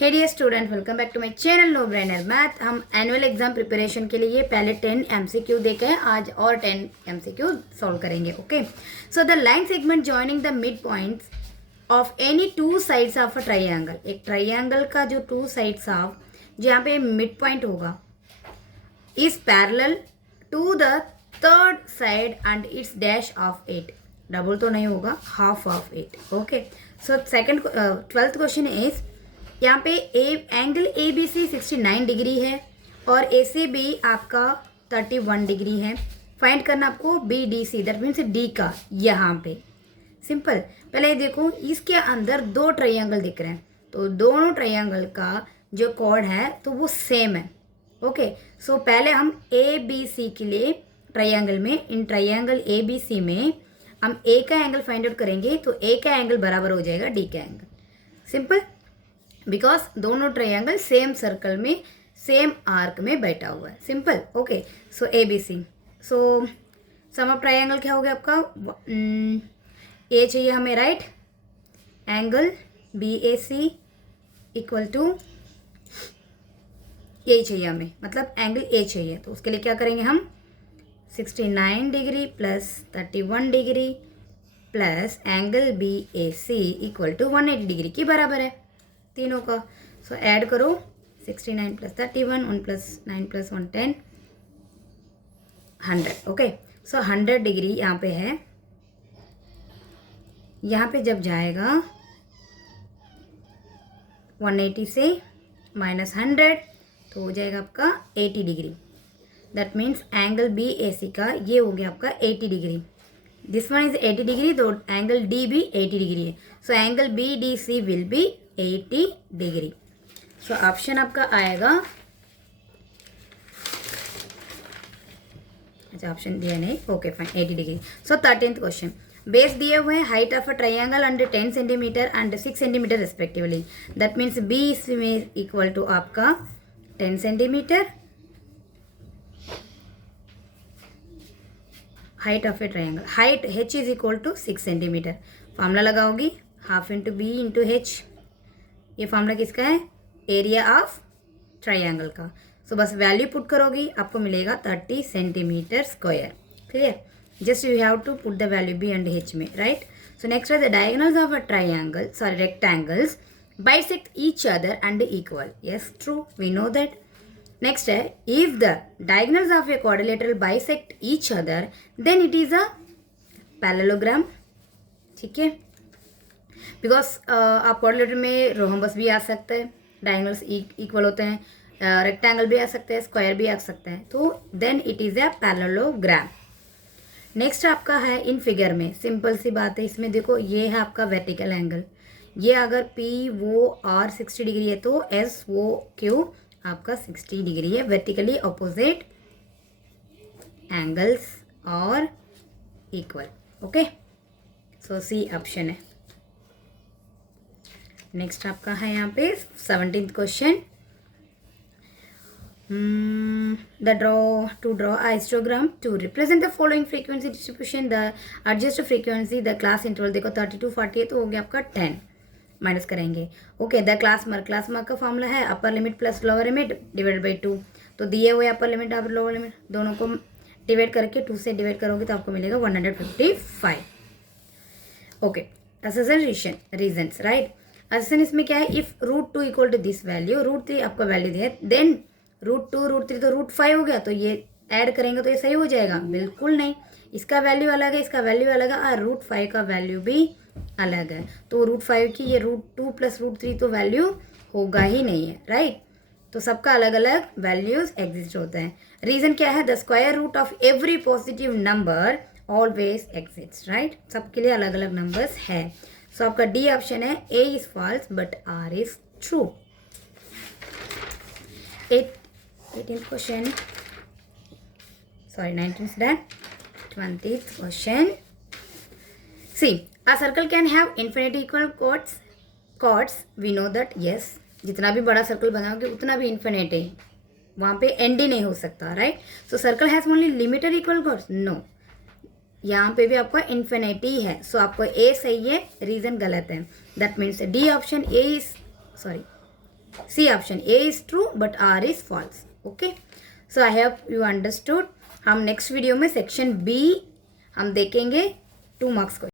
Hey dear student, welcome back to my channel no brainer math. हम annual exam preparation के लिए पहले 10 MCQ देखे हैं, आज और 10 एमसीक्यू सॉल्व करेंगे। Okay, so the line segment joining the mid points of any two sides of a triangle. एक ट्राइंगल का जो टू साइड्स ऑफ जहाँ पे मिड पॉइंट होगा is parallel to the third side and its dash of 8। Double तो नहीं होगा, half of 8। Okay, so second 12th question is, यहाँ पे angle A B C 69 degree है और ए से बी आपका 31 डिग्री है। फाइंड करना आपको B D C, that means D का। यहाँ पे सिंपल, पहले देखो इसके अंदर दो ट्रायंगल दिख रहे हैं, तो दोनों ट्रायंगल का जो कॉर्ड है तो वो सेम है। ओके, सो पहले हम ए बी सी के लिए ट्रायंगल में, इन ट्रायंगल ए बी सी में हम ए का एंगल फाइंड आउट करेंगे, तो ए का एंगल बराबर हो जाएगा डी का एंगल। सिंपल, बिकॉज दोनों ट्रायंगल सेम सर्कल में सेम आर्क में बैठा हुआ है। Simple. Okay, so A B C, so sum of triangle क्या हो गया आपका, ए चाहिए हमें, right. Angle B A C equal to A चाहिए हमें, मतलब एंगल ए चाहिए, तो उसके लिए क्या करेंगे हम, 69 degree plus 31 degree plus angle B A C equal to 180 degree की बराबर है तीनों का। सो ऐड करो 69 plus 31, 1 plus 9 plus 1 10, 100। Okay, so 100 degree यहाँ पे है। यहाँ पे जब जाएगा 180 से माइनस 100 तो हो जाएगा आपका 80 degree. That means angle B A C का ये हो गया आपका 80 degree. This one is 80 degree, तो एंगल डी भी 80 डिग्री है। So angle B D C will be 80 degree. So option आपका आएगा, अच्छा ऑप्शन दिया नहीं, okay fine, 80 degree. So 13th question, base दिए हुए हैं, height of a triangle under 10 centimetre and 6 centimetre respectively. That means B इसमें इक्वल टू आपका 10 centimetre, height of a triangle, height h is equal to 6 centimetre. Formula लगाओगी half into B into h। ये formula किसका है, area of triangle का। सो बस value put करोगी, आपको मिलेगा 30 centimetre square. Clear, just you have to put the value B and h में, राइट। सो नेक्स्ट है the diagonals of a triangle, sorry rectangles bisect each other and equal. Yes, true, we know that. Next है, if the diagonals of a quadrilateral bisect each other then it is a parallelogram। ठीक है, because आप quadrilateral में rhombus भी आ सकता है, diagonals equal होते हैं, रेक्टेंगल भी आ सकते हैं, स्क्वायर भी आ सकते हैं, तो then it is a parallelogram. Next आपका है इन फिगर में, सिंपल सी बात है, इसमें देखो ये है आपका वर्टिकल एंगल, ये अगर पी वो आर 60 डिग्री है तो एस वो क्यू आपका 60 डिग्री है। वर्टिकली अपोजिट एंगल्स और इक्वल। ओके, सो सी ऑप्शन है। नेक्स्ट आपका है यहाँ पे 17th question, the draw a histogram to represent the following frequency distribution, the adjust frequency, the class interval देखो 32 40 है, तो हो गया आपका 10, माइनस करेंगे। ओके, द क्लास मार्क का फॉर्मूला है upper limit plus lower limit divide by 2। तो दिए हुए अपर लिमिट और लोअर लिमिट दोनों को डिवाइड करके 2 से डिवाइड करोगे तो आपको मिलेगा 155। Okay, association reasons, right. Association इसमें क्या है, if √2 equal to this value, √3 आपका वैल्यू दिया है, देन √2 √3 तो √5 हो गया, तो ये ऐड करेंगे तो ये सही हो जाएगा, बिल्कुल नहीं, इसका वैल्यू अलग है, इसका वैल्यू अलग है, और √5 का वैल्यू भी अलग है, तो √5 की ये √2 प्लस √3 तो वैल्यू होगा ही नहीं है, राइट। तो सबका अलग अलग वैल्यूज एग्जिस्ट होते हैं। रीजन क्या है, the square root of every positive number always exist, right. सबके लिए अलग अलग नंबर्स है। सो आपका डी ऑप्शन है, A is false but R is true. 18th question, sorry 19th done, 20th question. See, a circle can have infinity equal chords, we know that, yes। जितना भी बड़ा सर्कल बनाओगे उतना भी इन्फिनिट है, वहाँ पे एंड ही नहीं हो सकता, right. So circle has only limited equal chords, no, यहाँ पे भी आपका इन्फिनिटी है। सो आपको ए सही है, रीजन गलत है। That means D option A is, sorry C option A is true but R is false. Okay, so I hope you understood. हम नेक्स्ट वीडियो में सेक्शन बी हम देखेंगे 2 मार्क्स को।